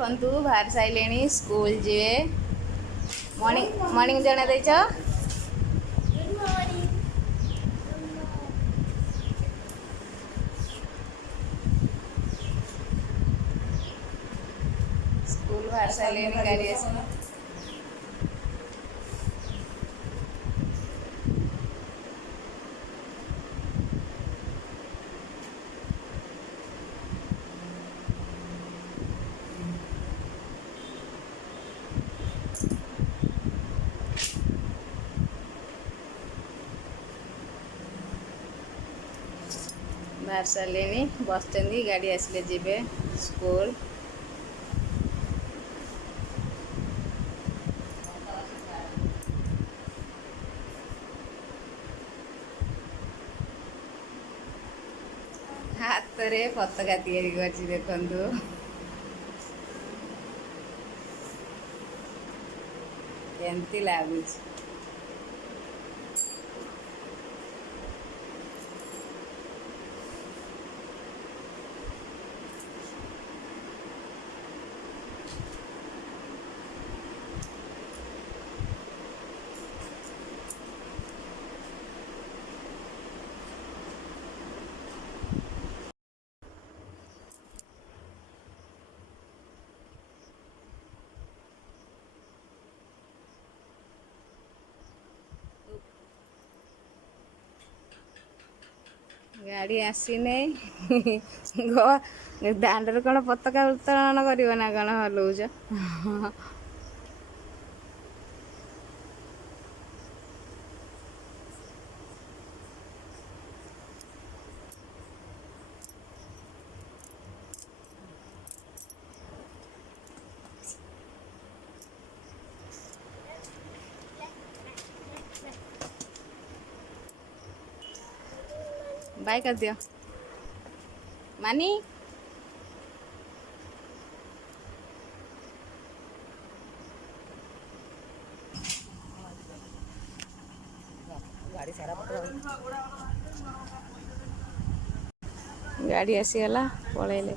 देखु बाहर सारे स्कूल जी मॉर्निंग मॉर्निंग जन दे स्कूल बाहर सारे गाड़ी बाहर सारे बस गाड़ी आसिले जीवे स्कूल हाथ रे पताका तैयारी करछि देखंतु केमती लागुछि गाड़ी आसी नहीं दांडर कौन पताका उत्तोलन कर ना कौन हलौच बाय कर दियो मानी गाड़ी आसीगला पलैले